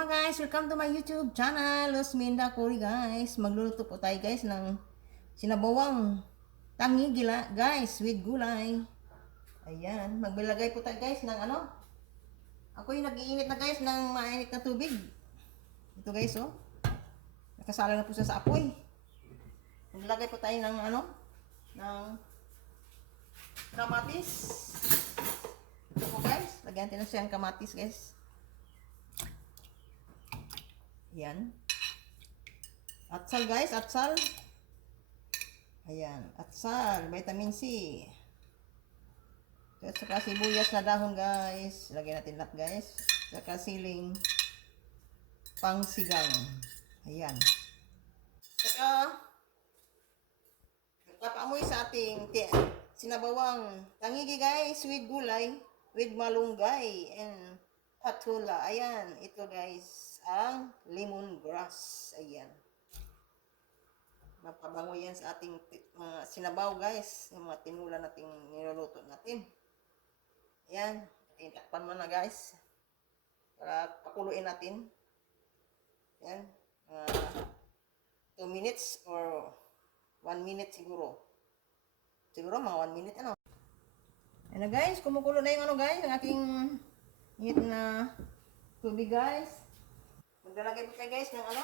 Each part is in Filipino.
Mga guys, welcome to my YouTube channel, Los Minda Cory guys. Magluluto po tayo guys ng sinabawang tangi gila guys with gulay. Ayan, magbilagay po tayo guys ng ano. Ako yung nag-iinit na guys ng mainit na tubig. Ito guys oh. Nakasala na po siya sa apoy. Maglagay po tayo ng ano, ng kamatis. Ito po guys, lagyan natin na siya ng kamatis guys. Yan. Atsal guys, atsal. Ayan, atsal, vitamin C. At saka sibuyas na dahon guys. Lagyan natin lahat guys. Saka siling pangsigang. Ayan. Saka nagpapaamoy sa ating sinabawang tangigi guys with gulay, with malunggay and patula. Ayan, ito guys ang lemongrass. Ayan. Mapabango yan sa ating sinabaw guys. Yung mga tinula nating niluluto natin. Ayan. Takpan mo na guys. Para pakuluin natin. Ayan. 2 minutes or 1 minute siguro. Siguro mga 1 minute ano. Ayan na guys. Kumukulo na yung ano guys. Ang ating init na tubig guys. Maglalagay po kayo guys ng ano.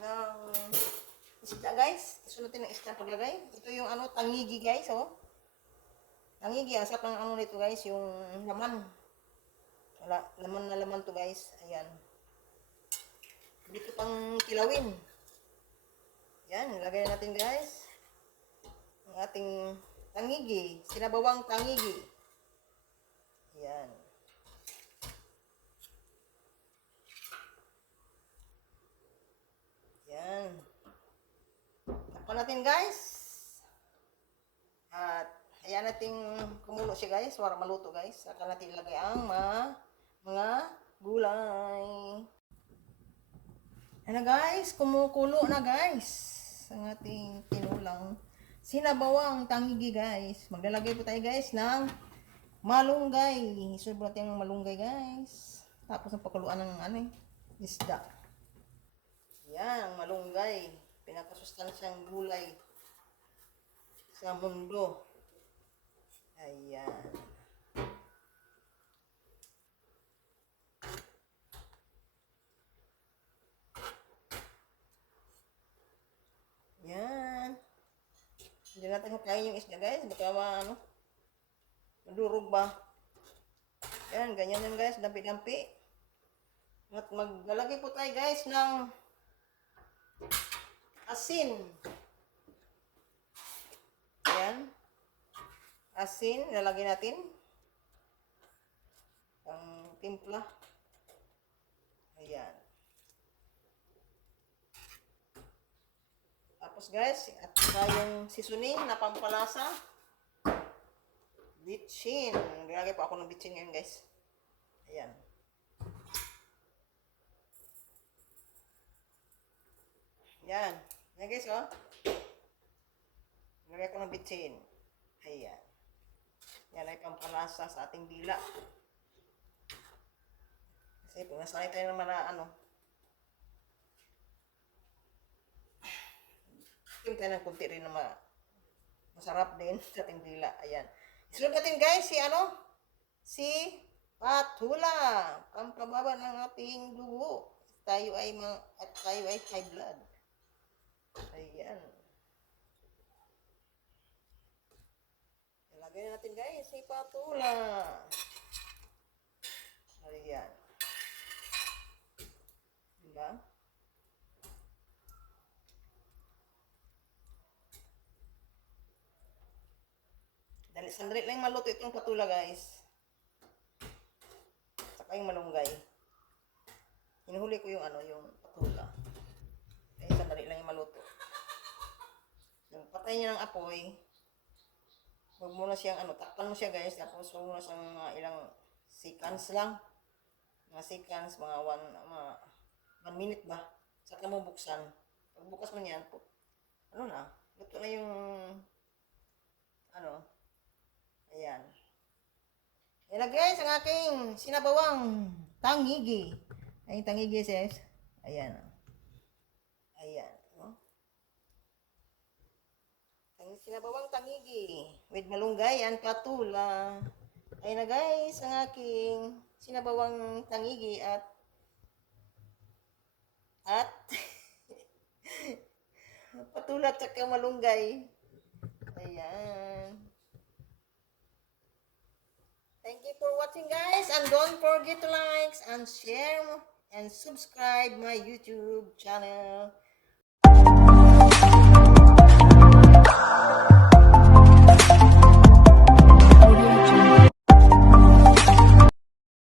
Ng isda guys. Sunutin ng isda paglagay. Ito yung ano, tangigi guys, oh. Tangigi, ang sarap ng ano nito guys, yung laman. Wala, laman na laman to guys. Ayan. Dito pang kilawin. Yan, lagay natin guys. Ang ating tangigi, sinabawang tangigi. Ayan. Yan. Takpan natin guys. At ayan natin kumulo siya guys. Para maluto guys. Saka natin ilagay ang mga gulay. Ayan na guys. Kumukulo na guys. Ang ating tinulang sinabawang tangigi guys. Maglalagay po tayo guys ng malunggay. Isunod natin ang malunggay guys. Tapos ang pakuluan ng ano, isda. Yan, malunggay. Pinakasustansyang gulay sa mundo. Ayan. Yan. Hindi natin hukayin yung isda guys. Baka ano, madurog ba? Yan, ganyan yan guys. Dampi-dampi. At maglalagay po tayo guys ng asin. Ayan. Asin, lalagay natin. Ang timpla. Ayan. Tapos guys, at saka yung seasoning na pampalasa. Bitchin. Lalagay po ako ng bitchin ngayon guys. Ayan. Yan. Yan guys, oh. Lagay ko ng bitsin. Ayan. Yan ay pampalasa sa ating dila. Kasi kung nasanay tayo naman na ano, yung tayo ng kunti rin na masarap din sa ating dila. Ayan. Isunod natin guys si ano? Si patula. Pampababa ng ating dugo. Tayo ay high blood. Ayan. Ilagay na natin guys, si patula. Ayan. Diba? Sandali lang maluto itong patula guys. Saka yung malunggay. Hinuhuli ko yung ano, yung patula. Eh, sandali lang yung maluto. Yung patay niya ng apoy. Huwag mo na siyang ano, takpan mo siya guys. Tapos huwag mo na siyang ilang seconds lang. Mga seconds, mga 1 minute ba. Saka mo buksan. Pag bukas mo niyan, ano na, luto na yung ano, ayan. Yan na guys, ang aking sinabawang tangigi. Ay, tangigi sis. Ayan. Ayan. Oh. Ang sinabawang tangigi with malunggay and patula. Ayan na guys, ang aking sinabawang tangigi at patula at saka malunggay. Ayan. Thank you for watching guys, and don't forget to like and share and subscribe my YouTube channel.